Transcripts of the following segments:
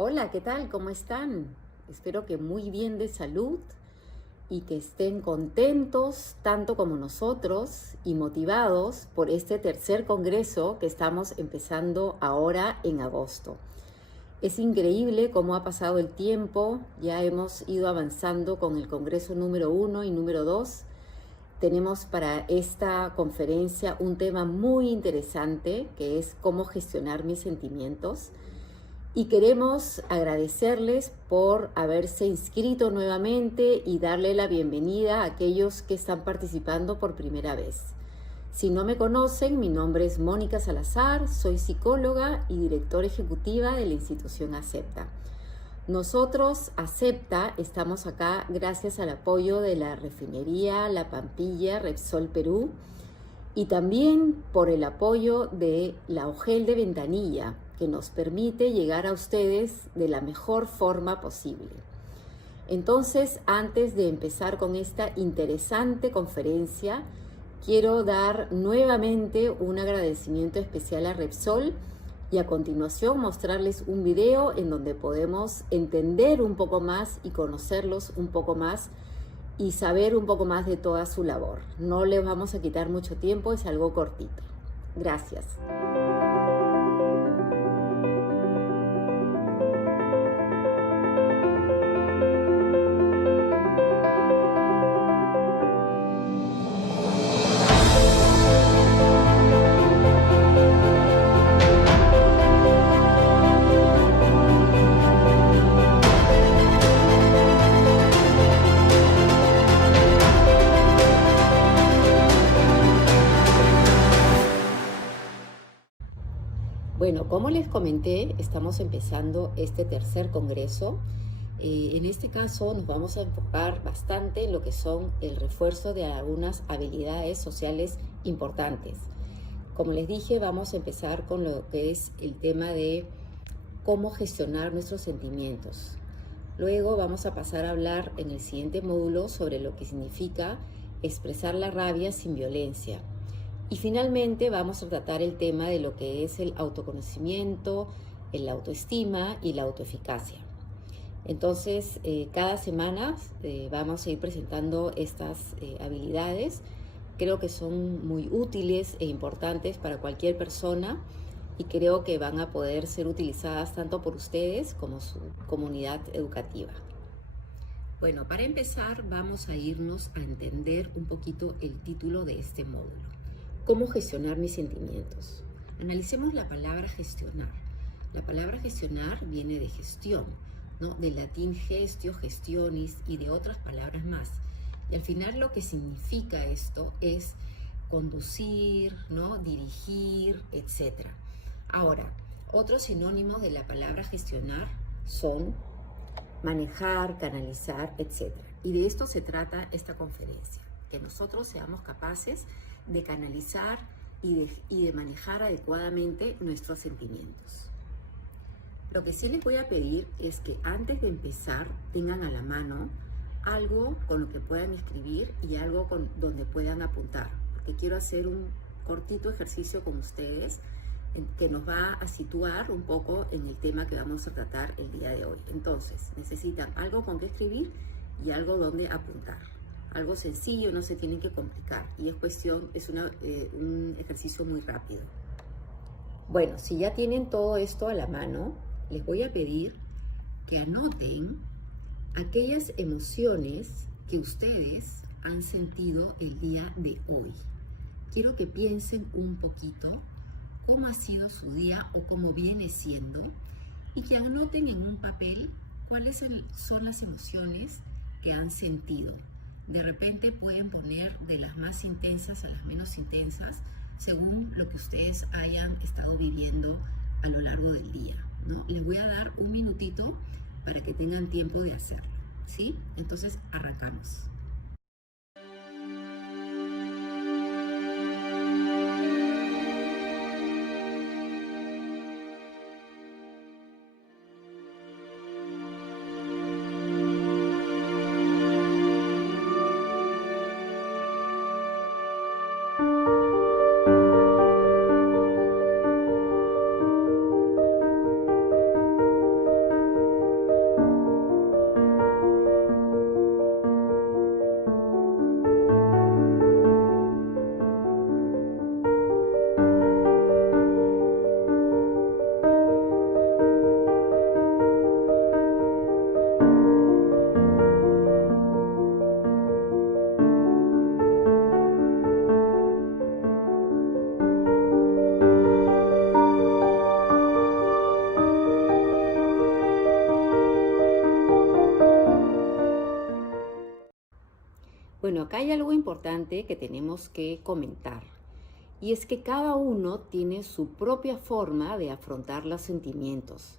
Hola, ¿qué tal? ¿Cómo están? Espero que muy bien de salud y que estén contentos tanto como nosotros y motivados por este tercer congreso que estamos empezando ahora en agosto. Es increíble cómo ha pasado el tiempo, ya hemos ido avanzando con el congreso número 1 y número 2. Tenemos para esta conferencia un tema muy interesante que es cómo gestionar mis sentimientos. Y queremos agradecerles por haberse inscrito nuevamente y darle la bienvenida a aquellos que están participando por primera vez. Si no me conocen, mi nombre es Mónica Salazar, soy psicóloga y directora ejecutiva de la institución Acepta. Nosotros, Acepta, estamos acá gracias al apoyo de la refinería La Pampilla, Repsol Perú, y también por el apoyo de la OGEL de Ventanilla, que nos permite llegar a ustedes de la mejor forma posible. Entonces, antes de empezar con esta interesante conferencia, quiero dar nuevamente un agradecimiento especial a Repsol y a continuación mostrarles un video en donde podemos entender un poco más y conocerlos un poco más y saber un poco más de toda su labor. No les vamos a quitar mucho tiempo, es algo cortito. Gracias. Bueno, como les comenté, estamos empezando este tercer congreso. En este caso nos vamos a enfocar bastante en lo que son el refuerzo de algunas habilidades sociales importantes. Como les dije, vamos a empezar con lo que es el tema de cómo gestionar nuestros sentimientos. Luego vamos a pasar a hablar en el siguiente módulo sobre lo que significa expresar la rabia sin violencia. Y finalmente vamos a tratar el tema de lo que es el autoconocimiento, la autoestima y la autoeficacia. Entonces, cada semana vamos a ir presentando estas habilidades. Creo que son muy útiles e importantes para cualquier persona y creo que van a poder ser utilizadas tanto por ustedes como su comunidad educativa. Bueno, para empezar vamos a irnos a entender un poquito el título de este módulo. ¿Cómo gestionar mis sentimientos? Analicemos la palabra gestionar. La palabra gestionar viene de gestión, ¿no? Del latín gestio, gestionis y de otras palabras más. Y al final lo que significa esto es conducir, ¿no? Dirigir, etc. Ahora, otros sinónimos de la palabra gestionar son manejar, canalizar, etc. Y de esto se trata esta conferencia, que nosotros seamos capaces de canalizar y de manejar adecuadamente nuestros sentimientos. Lo que sí les voy a pedir es que antes de empezar tengan a la mano algo con lo que puedan escribir y algo donde puedan apuntar, porque quiero hacer un cortito ejercicio con ustedes que nos va a situar un poco en el tema que vamos a tratar el día de hoy. Entonces, necesitan algo con que escribir y algo donde apuntar. Algo sencillo, no se tienen que complicar y es un ejercicio muy rápido. Bueno, si ya tienen todo esto a la mano, les voy a pedir que anoten aquellas emociones que ustedes han sentido el día de hoy. Quiero que piensen un poquito cómo ha sido su día o cómo viene siendo y que anoten en un papel cuáles son las emociones que han sentido. De repente pueden poner de las más intensas a las menos intensas según lo que ustedes hayan estado viviendo a lo largo del día, ¿no? Les voy a dar un minutito para que tengan tiempo de hacerlo, ¿sí? Entonces arrancamos. Bueno, acá hay algo importante que tenemos que comentar, y es que cada uno tiene su propia forma de afrontar los sentimientos.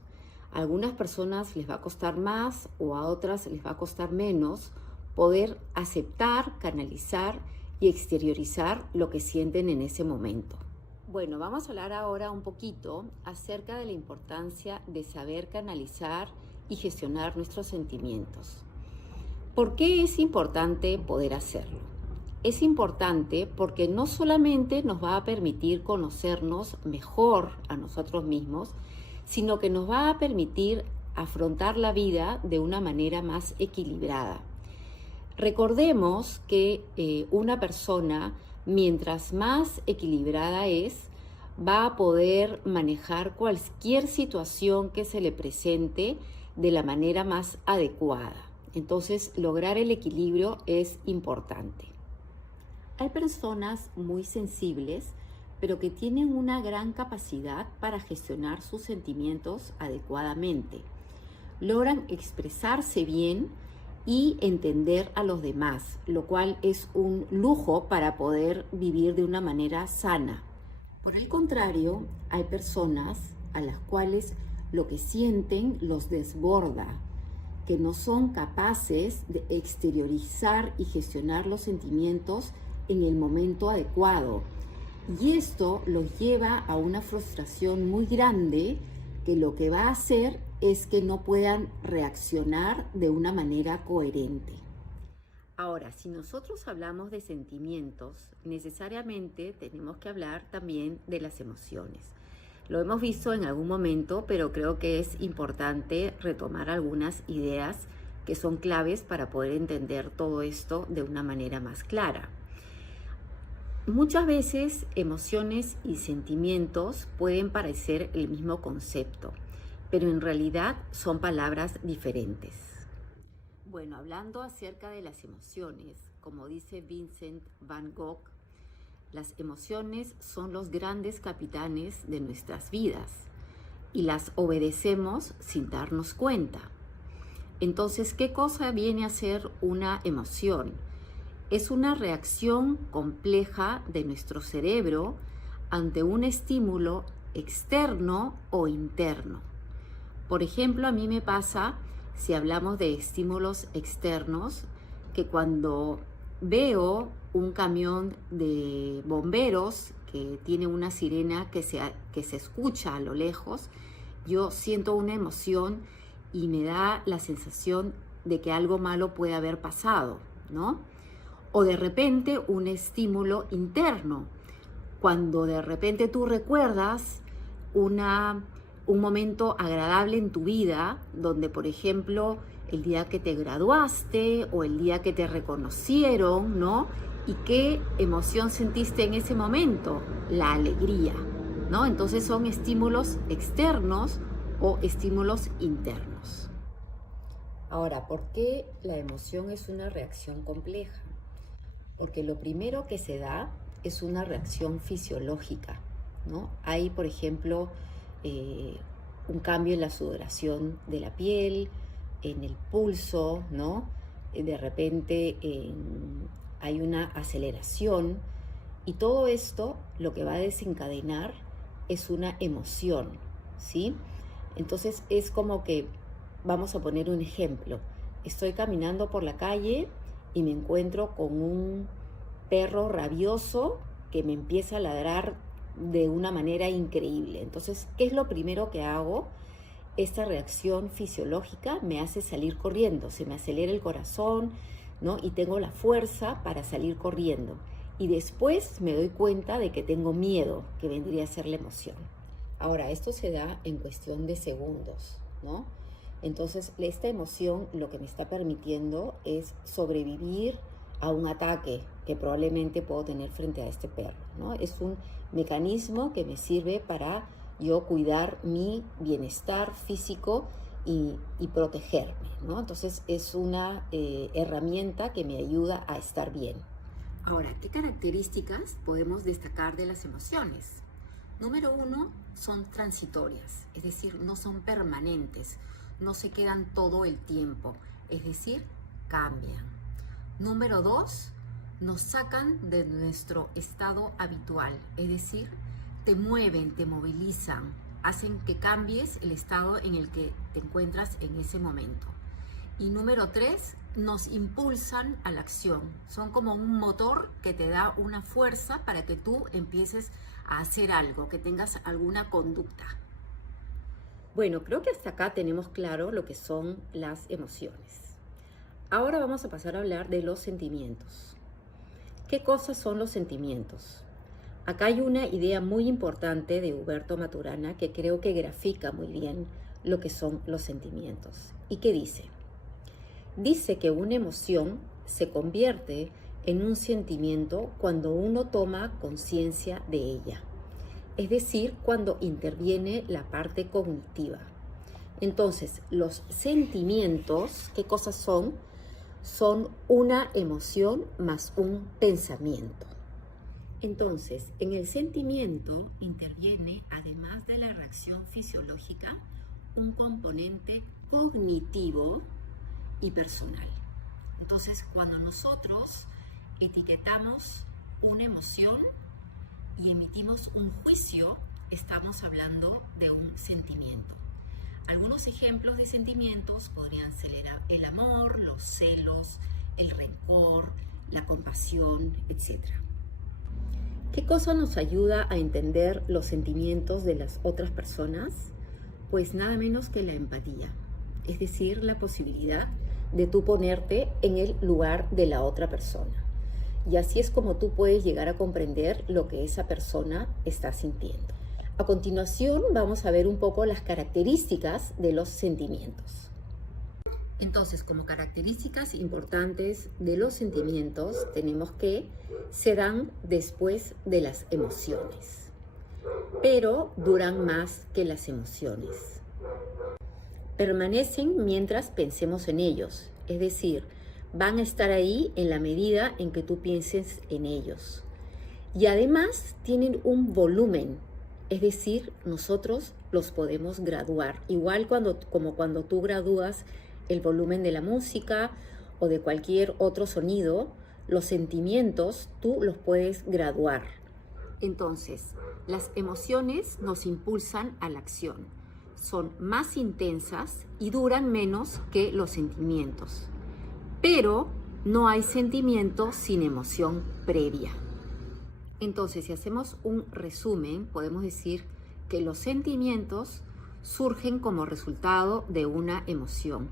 A algunas personas les va a costar más o a otras les va a costar menos poder aceptar, canalizar y exteriorizar lo que sienten en ese momento. Bueno, vamos a hablar ahora un poquito acerca de la importancia de saber canalizar y gestionar nuestros sentimientos. ¿Por qué es importante poder hacerlo? Es importante porque no solamente nos va a permitir conocernos mejor a nosotros mismos, sino que nos va a permitir afrontar la vida de una manera más equilibrada. Recordemos que una persona, mientras más equilibrada es, va a poder manejar cualquier situación que se le presente de la manera más adecuada. Entonces, lograr el equilibrio es importante. Hay personas muy sensibles, pero que tienen una gran capacidad para gestionar sus sentimientos adecuadamente. Logran expresarse bien y entender a los demás, lo cual es un lujo para poder vivir de una manera sana. Por el contrario, hay personas a las cuales lo que sienten los desborda, que no son capaces de exteriorizar y gestionar los sentimientos en el momento adecuado. Y esto los lleva a una frustración muy grande que lo que va a hacer es que no puedan reaccionar de una manera coherente. Ahora, si nosotros hablamos de sentimientos, necesariamente tenemos que hablar también de las emociones. Lo hemos visto en algún momento, pero creo que es importante retomar algunas ideas que son claves para poder entender todo esto de una manera más clara. Muchas veces emociones y sentimientos pueden parecer el mismo concepto, pero en realidad son palabras diferentes. Bueno, hablando acerca de las emociones, como dice Vincent van Gogh, las emociones son los grandes capitanes de nuestras vidas y las obedecemos sin darnos cuenta. Entonces, ¿qué cosa viene a ser una emoción? Es una reacción compleja de nuestro cerebro ante un estímulo externo o interno. Por ejemplo, a mí me pasa, si hablamos de estímulos externos, que cuando veo un camión de bomberos que tiene una sirena que se escucha a lo lejos, yo siento una emoción y me da la sensación de que algo malo puede haber pasado, ¿no? O de repente un estímulo interno, cuando de repente tú recuerdas un momento agradable en tu vida, donde por ejemplo el día que te graduaste o el día que te reconocieron, ¿no? ¿Y qué emoción sentiste en ese momento? La alegría, ¿no? Entonces son estímulos externos o estímulos internos. Ahora, ¿por qué la emoción es una reacción compleja? Porque lo primero que se da es una reacción fisiológica, ¿no? Hay, por ejemplo, un cambio en la sudoración de la piel, en el pulso, ¿no? De repente hay una aceleración y todo esto lo que va a desencadenar es una emoción, ¿sí? Entonces es como que, vamos a poner un ejemplo, estoy caminando por la calle y me encuentro con un perro rabioso que me empieza a ladrar de una manera increíble. Entonces, ¿qué es lo primero que hago? Esta reacción fisiológica me hace salir corriendo, se me acelera el corazón, ¿no? Y tengo la fuerza para salir corriendo. Y después me doy cuenta de que tengo miedo, que vendría a ser la emoción. Ahora, esto se da en cuestión de segundos, ¿no? Entonces, esta emoción lo que me está permitiendo es sobrevivir a un ataque que probablemente puedo tener frente a este perro, ¿no? Es un mecanismo que me sirve para yo cuidar mi bienestar físico y protegerme, ¿no? Entonces es una herramienta que me ayuda a estar bien. Ahora, ¿qué características podemos destacar de las emociones? Número 1, son transitorias, es decir, no son permanentes, no se quedan todo el tiempo, es decir, cambian. Número 2, nos sacan de nuestro estado habitual, es decir, te mueven, te movilizan, hacen que cambies el estado en el que te encuentras en ese momento. Y número 3, nos impulsan a la acción. Son como un motor que te da una fuerza para que tú empieces a hacer algo, que tengas alguna conducta. Bueno, creo que hasta acá tenemos claro lo que son las emociones. Ahora vamos a pasar a hablar de los sentimientos. ¿Qué cosas son los sentimientos? Acá hay una idea muy importante de Huberto Maturana que creo que grafica muy bien lo que son los sentimientos. ¿Y qué dice? Dice que una emoción se convierte en un sentimiento cuando uno toma conciencia de ella, es decir, cuando interviene la parte cognitiva. Entonces, los sentimientos, ¿qué cosas son? Son una emoción más un pensamiento. Entonces, en el sentimiento interviene, además de la reacción fisiológica, un componente cognitivo y personal. Entonces, cuando nosotros etiquetamos una emoción y emitimos un juicio, estamos hablando de un sentimiento. Algunos ejemplos de sentimientos podrían ser el amor, los celos, el rencor, la compasión, etc. ¿Qué cosa nos ayuda a entender los sentimientos de las otras personas? Pues nada menos que la empatía, es decir, la posibilidad de tú ponerte en el lugar de la otra persona. Y así es como tú puedes llegar a comprender lo que esa persona está sintiendo. A continuación vamos a ver un poco las características de los sentimientos. Entonces, como características importantes de los sentimientos, tenemos que se dan después de las emociones, pero duran más que las emociones. Permanecen mientras pensemos en ellos, es decir, van a estar ahí en la medida en que tú pienses en ellos. Y además tienen un volumen, es decir, nosotros los podemos graduar, igual como cuando tú gradúas el volumen de la música o de cualquier otro sonido, los sentimientos tú los puedes graduar. Entonces, las emociones nos impulsan a la acción. Son más intensas y duran menos que los sentimientos. Pero no hay sentimiento sin emoción previa. Entonces, si hacemos un resumen, podemos decir que los sentimientos surgen como resultado de una emoción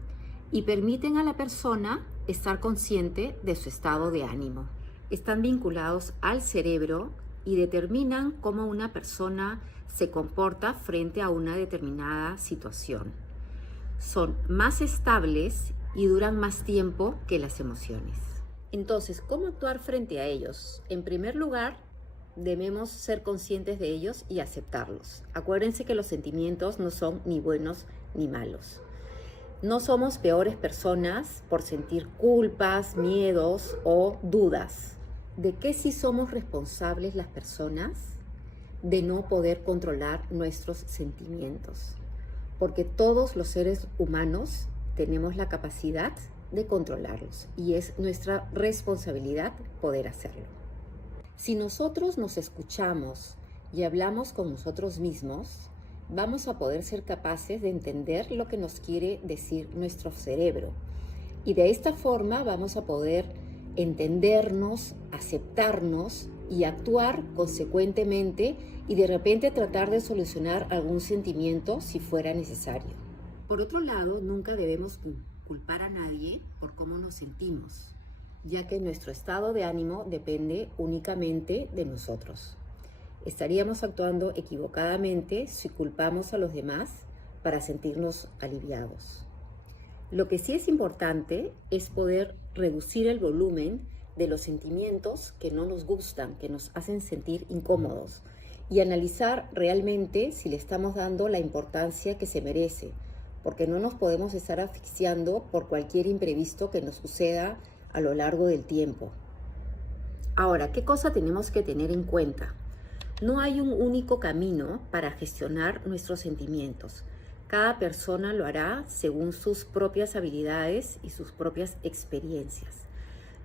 y permiten a la persona estar consciente de su estado de ánimo. Están vinculados al cerebro y determinan cómo una persona se comporta frente a una determinada situación. Son más estables y duran más tiempo que las emociones. Entonces, ¿cómo actuar frente a ellos? En primer lugar, debemos ser conscientes de ellos y aceptarlos. Acuérdense que los sentimientos no son ni buenos ni malos. No somos peores personas por sentir culpas, miedos o dudas. ¿De qué sí somos responsables las personas? De no poder controlar nuestros sentimientos. Porque todos los seres humanos tenemos la capacidad de controlarlos y es nuestra responsabilidad poder hacerlo. Si nosotros nos escuchamos y hablamos con nosotros mismos, vamos a poder ser capaces de entender lo que nos quiere decir nuestro cerebro. Y de esta forma vamos a poder entendernos, aceptarnos y actuar consecuentemente y de repente tratar de solucionar algún sentimiento si fuera necesario. Por otro lado, nunca debemos culpar a nadie por cómo nos sentimos, ya que nuestro estado de ánimo depende únicamente de nosotros. Estaríamos actuando equivocadamente si culpamos a los demás para sentirnos aliviados. Lo que sí es importante es poder reducir el volumen de los sentimientos que no nos gustan, que nos hacen sentir incómodos, y analizar realmente si le estamos dando la importancia que se merece, porque no nos podemos estar asfixiando por cualquier imprevisto que nos suceda a lo largo del tiempo. Ahora, ¿qué cosa tenemos que tener en cuenta? No hay un único camino para gestionar nuestros sentimientos. Cada persona lo hará según sus propias habilidades y sus propias experiencias.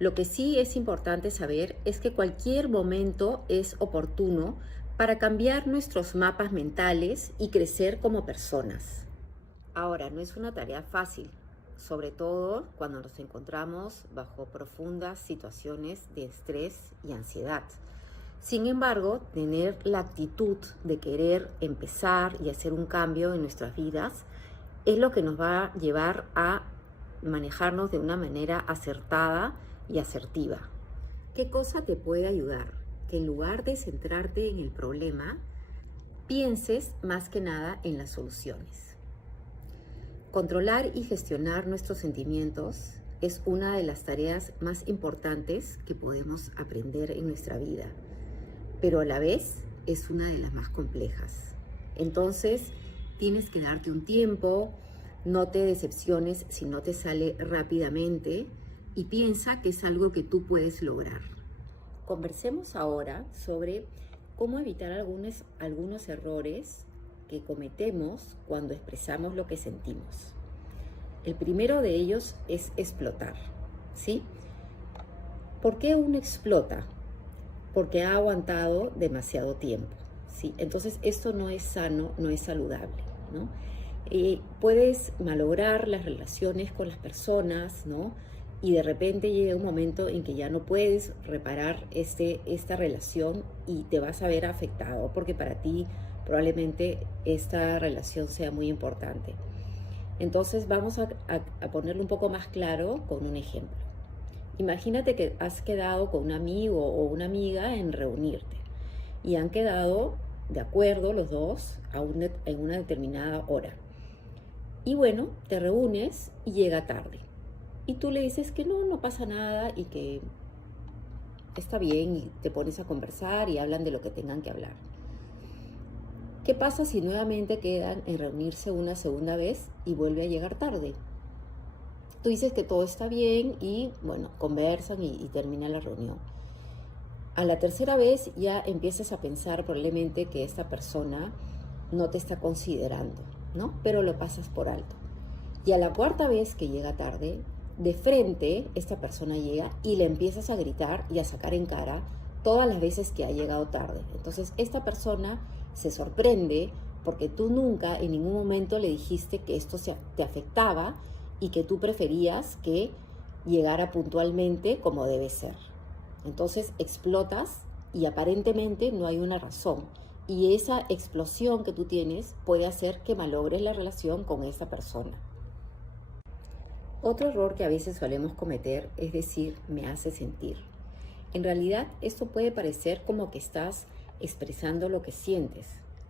Lo que sí es importante saber es que cualquier momento es oportuno para cambiar nuestros mapas mentales y crecer como personas. Ahora, no es una tarea fácil, sobre todo cuando nos encontramos bajo profundas situaciones de estrés y ansiedad. Sin embargo, tener la actitud de querer empezar y hacer un cambio en nuestras vidas es lo que nos va a llevar a manejarnos de una manera acertada y asertiva. ¿Qué cosa te puede ayudar? Que en lugar de centrarte en el problema, pienses más que nada en las soluciones. Controlar y gestionar nuestros sentimientos es una de las tareas más importantes que podemos aprender en nuestra vida, pero a la vez es una de las más complejas. Entonces, tienes que darte un tiempo, no te decepciones si no te sale rápidamente y piensa que es algo que tú puedes lograr. Conversemos ahora sobre cómo evitar algunos errores que cometemos cuando expresamos lo que sentimos. El primero de ellos es explotar, ¿sí? ¿Por qué uno explota? Porque ha aguantado demasiado tiempo, ¿sí? Entonces esto no es sano, no es saludable, ¿no? Puedes malograr las relaciones con las personas, ¿no? Y de repente llega un momento en que ya no puedes reparar esta relación y te vas a ver afectado porque para ti probablemente esta relación sea muy importante. Entonces vamos a ponerlo un poco más claro con un ejemplo. Imagínate que has quedado con un amigo o una amiga en reunirte y han quedado de acuerdo los dos en una determinada hora. Y bueno, te reúnes y llega tarde. Y tú le dices que no pasa nada y que está bien y te pones a conversar y hablan de lo que tengan que hablar. ¿Qué pasa si nuevamente quedan en reunirse una segunda vez y vuelve a llegar tarde? Tú dices que todo está bien y bueno, conversan y termina la reunión. A la tercera vez ya empiezas a pensar probablemente que esta persona no te está considerando, ¿no? Pero lo pasas por alto. Y a la cuarta vez que llega tarde, de frente esta persona llega y le empiezas a gritar y a sacar en cara todas las veces que ha llegado tarde. Entonces esta persona se sorprende porque tú nunca en ningún momento le dijiste que esto te afectaba y que tú preferías que llegara puntualmente como debe ser. Entonces explotas y aparentemente no hay una razón. Y esa explosión que tú tienes puede hacer que malogres la relación con esa persona. Otro error que a veces solemos cometer es decir, me hace sentir. En realidad, esto puede parecer como que estás expresando lo que sientes,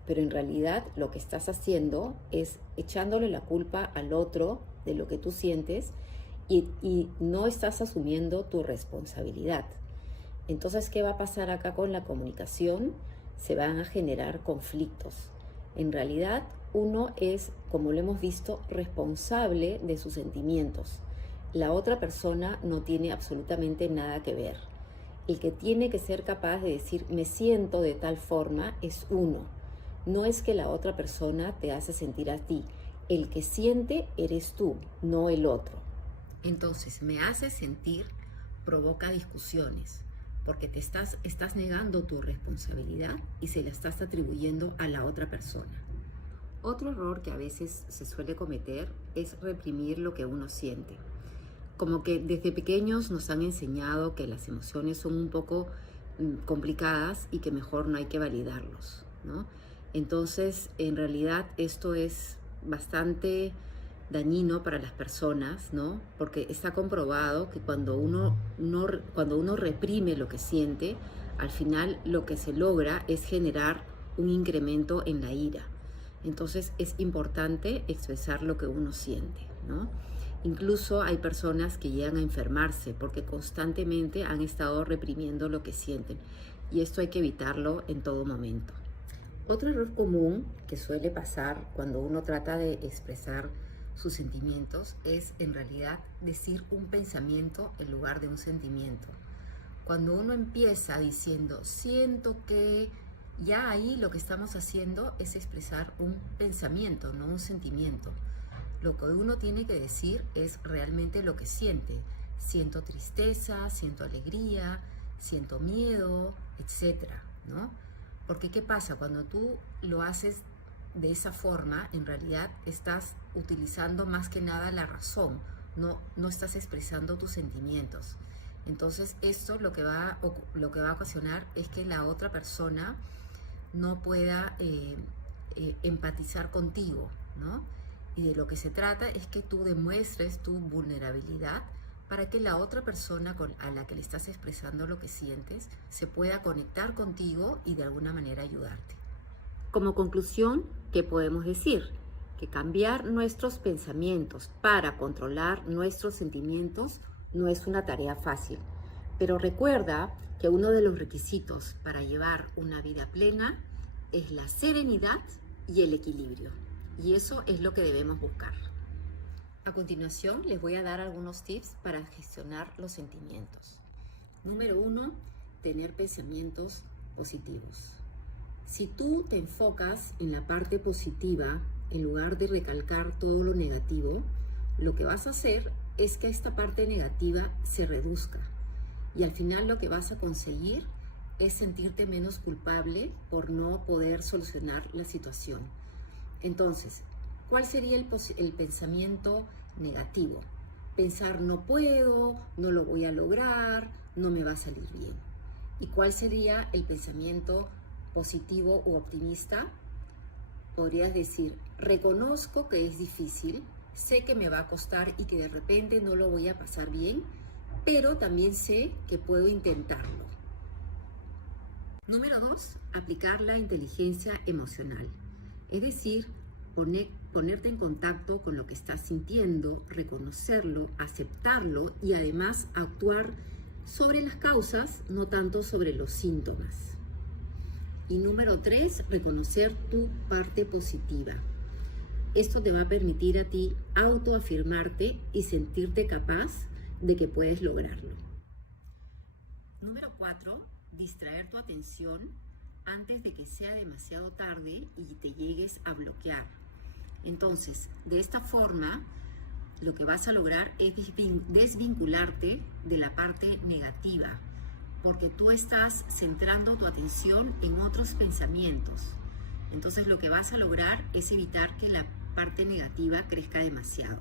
pero en realidad lo que estás haciendo es echándole la culpa al otro de lo que tú sientes y no estás asumiendo tu responsabilidad. Entonces, ¿qué va a pasar acá con la comunicación? Se van a generar conflictos. En realidad, uno es, como lo hemos visto, responsable de sus sentimientos. La otra persona no tiene absolutamente nada que ver. El que tiene que ser capaz de decir, me siento de tal forma, es uno. No es que la otra persona te hace sentir a ti. El que siente eres tú, no el otro. Entonces, me hace sentir provoca discusiones, porque te estás negando tu responsabilidad y se la estás atribuyendo a la otra persona. Otro error que a veces se suele cometer es reprimir lo que uno siente. Como que desde pequeños nos han enseñado que las emociones son un poco complicadas y que mejor no hay que validarlos, ¿no? Entonces, en realidad esto es bastante dañino para las personas, ¿no? Porque está comprobado que cuando uno reprime lo que siente, al final lo que se logra es generar un incremento en la ira. Entonces es importante expresar lo que uno siente, ¿no? Incluso hay personas que llegan a enfermarse porque constantemente han estado reprimiendo lo que sienten y esto hay que evitarlo en todo momento. Otro error común que suele pasar cuando uno trata de expresar sus sentimientos es en realidad decir un pensamiento en lugar de un sentimiento. Cuando uno empieza diciendo siento que, ya ahí lo que estamos haciendo es expresar un pensamiento, no un sentimiento. Lo que uno tiene que decir es realmente lo que siente. siento tristeza, siento alegría, siento miedo, etcétera, ¿no? Porque ¿qué pasa? Cuando tú lo haces de esa forma, en realidad estás utilizando más que nada la razón, no estás expresando tus sentimientos. Entonces esto lo que va a ocasionar es que la otra persona no pueda empatizar contigo, ¿no? Y de lo que se trata es que tú demuestres tu vulnerabilidad para que la otra persona a la que le estás expresando lo que sientes se pueda conectar contigo y de alguna manera ayudarte. Como conclusión, ¿qué podemos decir? Que cambiar nuestros pensamientos para controlar nuestros sentimientos no es una tarea fácil. Pero recuerda que uno de los requisitos para llevar una vida plena es la serenidad y el equilibrio. Y eso es lo que debemos buscar. A continuación, les voy a dar algunos tips para gestionar los sentimientos. Número 1, tener pensamientos positivos. Si tú te enfocas en la parte positiva, en lugar de recalcar todo lo negativo, lo que vas a hacer es que esta parte negativa se reduzca. Y al final lo que vas a conseguir es sentirte menos culpable por no poder solucionar la situación. Entonces, ¿cuál sería el pensamiento negativo? Pensar no puedo, no lo voy a lograr, no me va a salir bien. ¿Y cuál sería el pensamiento positivo u optimista? Podrías decir, reconozco que es difícil, sé que me va a costar y que de repente no lo voy a pasar bien, pero también sé que puedo intentarlo. Número 2, aplicar la inteligencia emocional. Es decir, ponerte en contacto con lo que estás sintiendo, reconocerlo, aceptarlo y además actuar sobre las causas, no tanto sobre los síntomas. Y número 3, reconocer tu parte positiva. Esto te va a permitir a ti autoafirmarte y sentirte capaz de que puedes lograrlo. Número 4, distraer tu atención antes de que sea demasiado tarde y te llegues a bloquear. Entonces, de esta forma, lo que vas a lograr es desvincularte de la parte negativa, porque tú estás centrando tu atención en otros pensamientos. Entonces, lo que vas a lograr es evitar que la parte negativa crezca demasiado.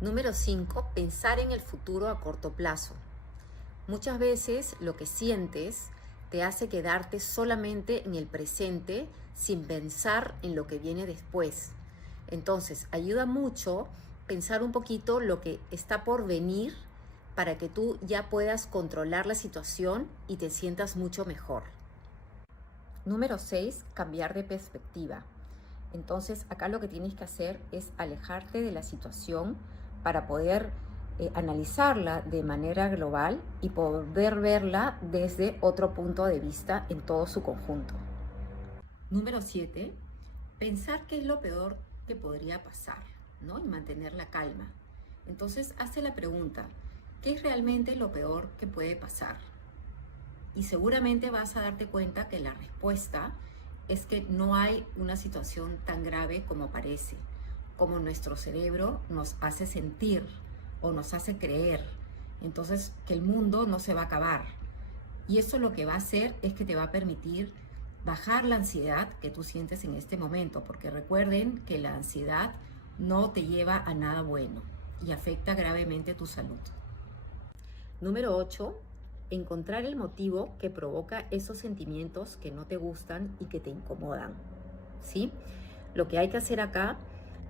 Número 5, pensar en el futuro a corto plazo. Muchas veces lo que sientes te hace quedarte solamente en el presente sin pensar en lo que viene después. Entonces, ayuda mucho pensar un poquito lo que está por venir para que tú ya puedas controlar la situación y te sientas mucho mejor. Número 6, cambiar de perspectiva. Entonces, acá lo que tienes que hacer es alejarte de la situación para poder analizarla de manera global y poder verla desde otro punto de vista en todo su conjunto. Número 7, pensar qué es lo peor que podría pasar, ¿no? Y mantener la calma. Entonces, hazte la pregunta, ¿qué es realmente lo peor que puede pasar? Y seguramente vas a darte cuenta que la respuesta es que no hay una situación tan grave como parece, como nuestro cerebro nos hace sentir o nos hace creer. Entonces, que el mundo no se va a acabar. Y eso lo que va a hacer es que te va a permitir bajar la ansiedad que tú sientes en este momento, porque recuerden que la ansiedad no te lleva a nada bueno y afecta gravemente tu salud. Número 8, encontrar el motivo que provoca esos sentimientos que no te gustan y que te incomodan, ¿sí? Lo que hay que hacer acá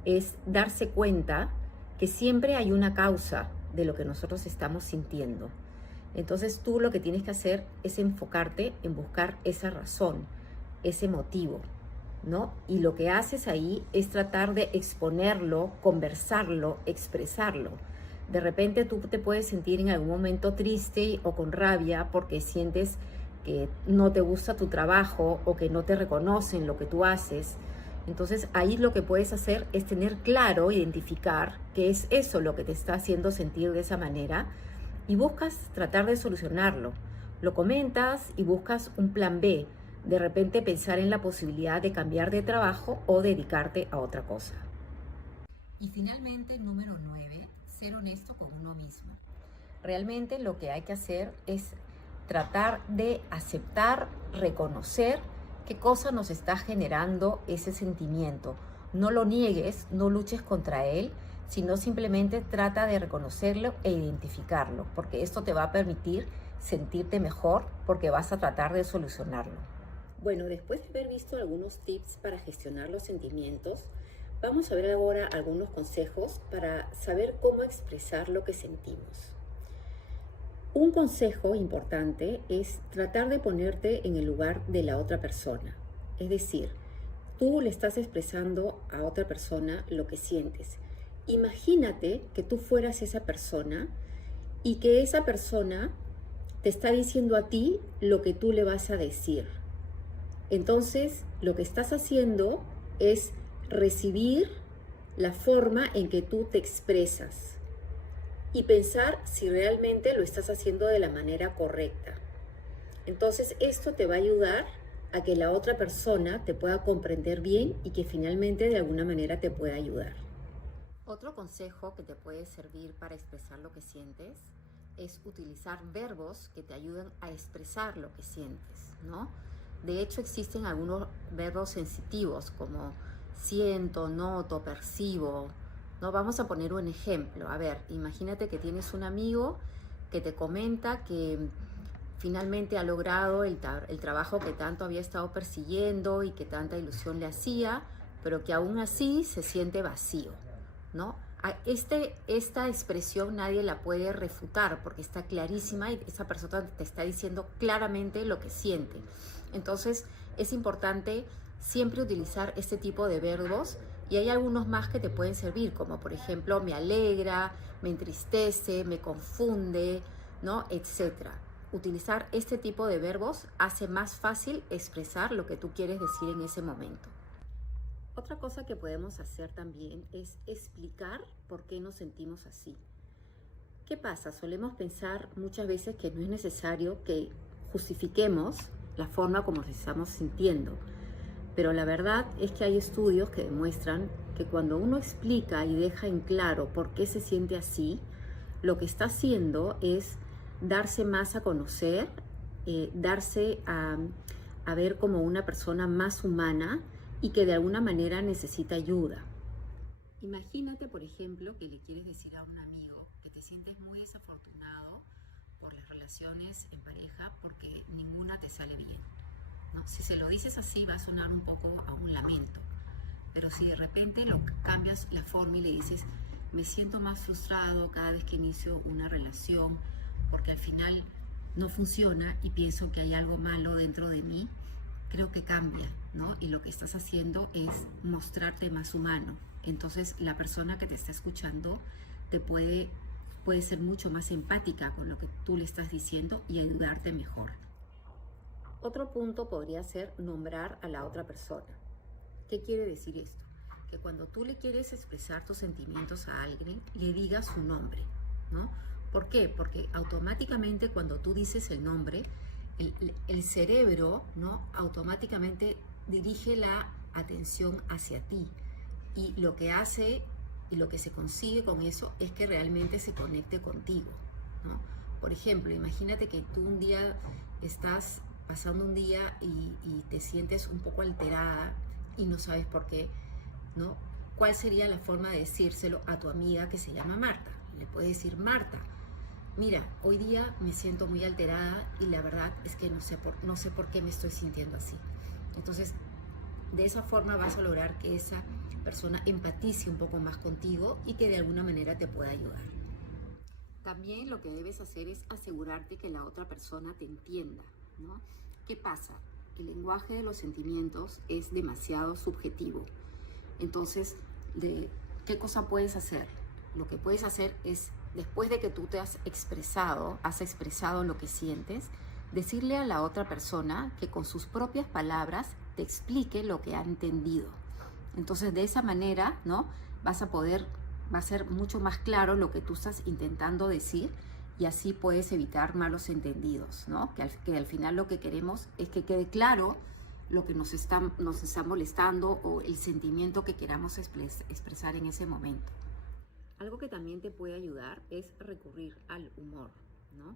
es darse cuenta que siempre hay una causa de lo que nosotros estamos sintiendo. Entonces tú lo que tienes que hacer es enfocarte en buscar esa razón, ese motivo, ¿no? Y lo que haces ahí es tratar de exponerlo, conversarlo, expresarlo. De repente tú te puedes sentir en algún momento triste o con rabia porque sientes que no te gusta tu trabajo o que no te reconocen lo que tú haces. Entonces ahí lo que puedes hacer es tener claro, identificar qué es eso lo que te está haciendo sentir de esa manera y buscas tratar de solucionarlo. Lo comentas y buscas un plan B. De repente pensar en la posibilidad de cambiar de trabajo o dedicarte a otra cosa. Y finalmente, número 9, ser honesto con uno mismo. Realmente lo que hay que hacer es tratar de aceptar, reconocer qué cosa nos está generando ese sentimiento. No lo niegues, no luches contra él, sino simplemente trata de reconocerlo e identificarlo, porque esto te va a permitir sentirte mejor porque vas a tratar de solucionarlo. Bueno, después de haber visto algunos tips para gestionar los sentimientos, vamos a ver ahora algunos consejos para saber cómo expresar lo que sentimos. Un consejo importante es tratar de ponerte en el lugar de la otra persona. Es decir, tú le estás expresando a otra persona lo que sientes. Imagínate que tú fueras esa persona y que esa persona te está diciendo a ti lo que tú le vas a decir. Entonces, lo que estás haciendo es recibir la forma en que tú te expresas y pensar si realmente lo estás haciendo de la manera correcta. Entonces, esto te va a ayudar a que la otra persona te pueda comprender bien y que finalmente de alguna manera te pueda ayudar. Otro consejo que te puede servir para expresar lo que sientes es utilizar verbos que te ayuden a expresar lo que sientes, ¿no? De hecho, existen algunos verbos sensitivos como siento, noto, percibo, ¿no? Vamos a poner un ejemplo. A ver, imagínate que tienes un amigo que te comenta que finalmente ha logrado el trabajo que tanto había estado persiguiendo y que tanta ilusión le hacía, pero que aún así se siente vacío, ¿no? Esta expresión nadie la puede refutar porque está clarísima y esa persona te está diciendo claramente lo que siente. Entonces es importante siempre utilizar este tipo de verbos y hay algunos más que te pueden servir, como por ejemplo me alegra, me entristece, me confunde, ¿no? Etcétera. Utilizar este tipo de verbos hace más fácil expresar lo que tú quieres decir en ese momento. Otra cosa que podemos hacer también es explicar por qué nos sentimos así. ¿Qué pasa? Solemos pensar muchas veces que no es necesario que justifiquemos la forma como nos estamos sintiendo. Pero la verdad es que hay estudios que demuestran que cuando uno explica y deja en claro por qué se siente así, lo que está haciendo es darse más a conocer, darse a ver como una persona más humana y que de alguna manera necesita ayuda. Imagínate, por ejemplo, que le quieres decir a un amigo que te sientes muy desafortunado por las relaciones en pareja porque ninguna te sale bien, ¿no? Si se lo dices así va a sonar un poco a un lamento, pero si de repente lo cambias la forma y le dices me siento más frustrado cada vez que inicio una relación porque al final no funciona y pienso que hay algo malo dentro de mí, creo que cambia, ¿no? Y lo que estás haciendo es mostrarte más humano. Entonces la persona que te está escuchando puede ser mucho más empática con lo que tú le estás diciendo y ayudarte mejor. Otro punto podría ser nombrar a la otra persona. ¿Qué quiere decir esto? Que cuando tú le quieres expresar tus sentimientos a alguien, le digas su nombre, ¿no? ¿Por qué? Porque automáticamente cuando tú dices el nombre, el cerebro, ¿no? Automáticamente dirige la atención hacia ti. Y lo que hace y lo que se consigue con eso es que realmente se conecte contigo, ¿no? Por ejemplo, imagínate que tú un día estás pasando un día y te sientes un poco alterada y no sabes por qué, ¿no? ¿Cuál sería la forma de decírselo a tu amiga que se llama Marta? Le puedes decir, Marta, mira, hoy día me siento muy alterada y la verdad es que no sé por qué me estoy sintiendo así. Entonces, de esa forma vas a lograr que esa persona empatice un poco más contigo y que de alguna manera te pueda ayudar. También lo que debes hacer es asegurarte que la otra persona te entienda, ¿no? ¿Qué pasa? El lenguaje de los sentimientos es demasiado subjetivo. Entonces, ¿qué cosa puedes hacer? Lo que puedes hacer es, después de que tú te has expresado lo que sientes, decirle a la otra persona que con sus propias palabras te explique lo que ha entendido. Entonces, de esa manera, ¿no? Va a ser mucho más claro lo que tú estás intentando decir y así puedes evitar malos entendidos, ¿no? Que al final lo que queremos es que quede claro lo que nos está molestando o el sentimiento que queramos expresar en ese momento. Algo que también te puede ayudar es recurrir al humor, ¿no?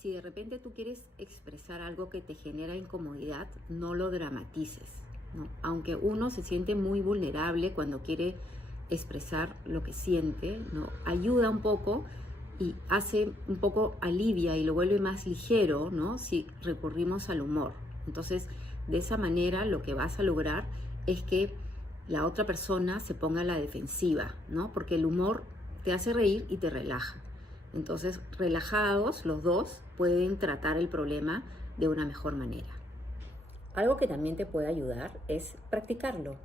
Si de repente tú quieres expresar algo que te genera incomodidad, no lo dramatices, ¿no? Aunque uno se siente muy vulnerable cuando quiere expresar lo que siente, ¿no? Ayuda un poco y hace un poco, alivia y lo vuelve más ligero, ¿no? Si recurrimos al humor. Entonces, de esa manera lo que vas a lograr es que la otra persona se ponga a la defensiva, ¿no? Porque el humor te hace reír y te relaja. Entonces, relajados los dos pueden tratar el problema de una mejor manera. Algo que también te puede ayudar es practicarlo.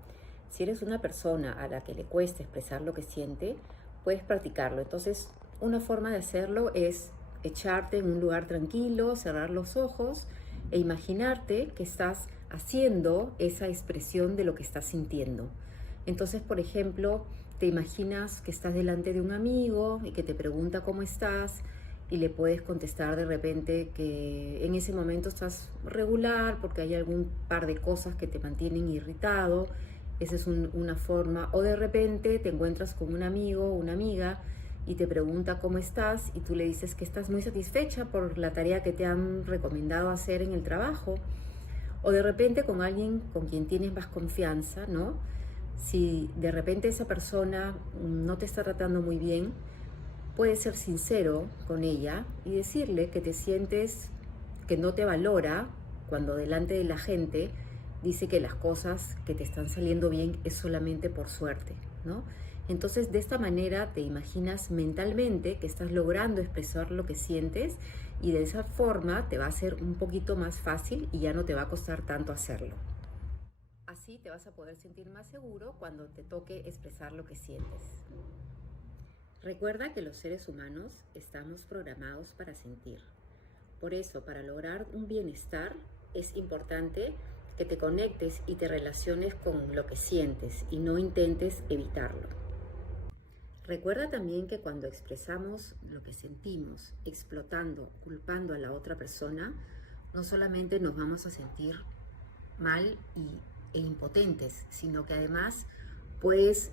Si eres una persona a la que le cuesta expresar lo que siente, puedes practicarlo. Entonces, una forma de hacerlo es echarte en un lugar tranquilo, cerrar los ojos e imaginarte que estás haciendo esa expresión de lo que estás sintiendo. Entonces, por ejemplo, te imaginas que estás delante de un amigo y que te pregunta cómo estás y le puedes contestar de repente que en ese momento estás regular porque hay algún par de cosas que te mantienen irritado. Esa es una forma. O de repente te encuentras con un amigo o una amiga y te pregunta cómo estás y tú le dices que estás muy satisfecha por la tarea que te han recomendado hacer en el trabajo. O de repente con alguien con quien tienes más confianza, ¿no? Si de repente esa persona no te está tratando muy bien, puedes ser sincero con ella y decirle que te sientes que no te valora cuando delante de la gente dice que las cosas que te están saliendo bien es solamente por suerte, ¿no? Entonces, de esta manera te imaginas mentalmente que estás logrando expresar lo que sientes y de esa forma te va a ser un poquito más fácil y ya no te va a costar tanto hacerlo. Así te vas a poder sentir más seguro cuando te toque expresar lo que sientes. Recuerda que los seres humanos estamos programados para sentir. Por eso, para lograr un bienestar, es importante que te conectes y te relaciones con lo que sientes y no intentes evitarlo. Recuerda también que cuando expresamos lo que sentimos, explotando, culpando a la otra persona, no solamente nos vamos a sentir mal e impotentes, sino que además puedes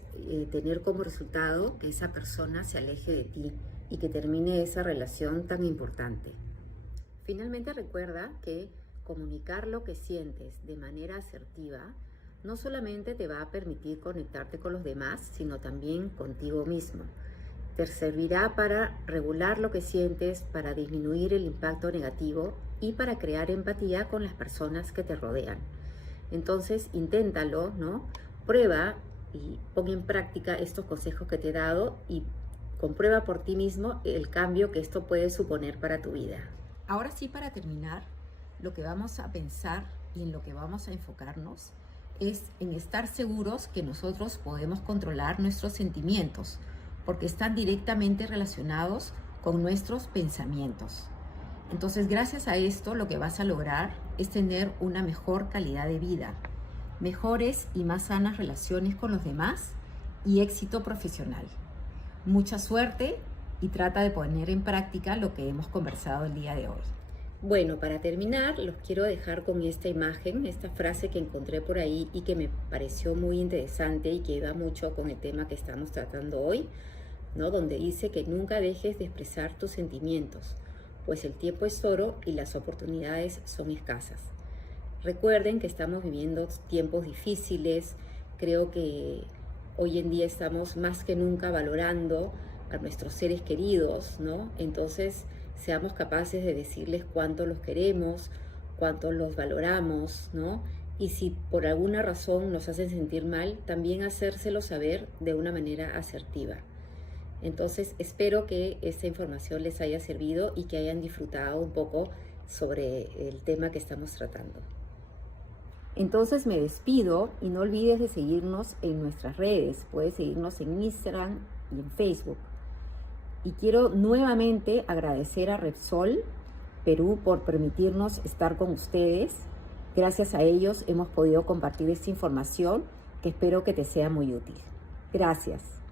tener como resultado que esa persona se aleje de ti y que termine esa relación tan importante. Finalmente, recuerda que comunicar lo que sientes de manera asertiva no solamente te va a permitir conectarte con los demás, sino también contigo mismo. Te servirá para regular lo que sientes, para disminuir el impacto negativo y para crear empatía con las personas que te rodean. Entonces, inténtalo, ¿no? Prueba y pon en práctica estos consejos que te he dado y comprueba por ti mismo el cambio que esto puede suponer para tu vida. Ahora sí, para terminar, lo que vamos a pensar y en lo que vamos a enfocarnos es en estar seguros que nosotros podemos controlar nuestros sentimientos, porque están directamente relacionados con nuestros pensamientos. Entonces, gracias a esto, lo que vas a lograr es tener una mejor calidad de vida, mejores y más sanas relaciones con los demás y éxito profesional. Mucha suerte y trata de poner en práctica lo que hemos conversado el día de hoy. Bueno, para terminar, los quiero dejar con esta imagen, esta frase que encontré por ahí y que me pareció muy interesante y que iba mucho con el tema que estamos tratando hoy, ¿no? Donde dice que nunca dejes de expresar tus sentimientos, pues el tiempo es oro y las oportunidades son escasas. Recuerden que estamos viviendo tiempos difíciles. Creo que hoy en día estamos más que nunca valorando a nuestros seres queridos, ¿no? Entonces, seamos capaces de decirles cuánto los queremos, cuánto los valoramos, ¿no? Y si por alguna razón nos hacen sentir mal, también hacérselo saber de una manera asertiva. Entonces, espero que esta información les haya servido y que hayan disfrutado un poco sobre el tema que estamos tratando. Entonces me despido y no olvides de seguirnos en nuestras redes. Puedes seguirnos en Instagram y en Facebook. Y quiero nuevamente agradecer a Repsol Perú por permitirnos estar con ustedes. Gracias a ellos hemos podido compartir esta información que espero que te sea muy útil. Gracias.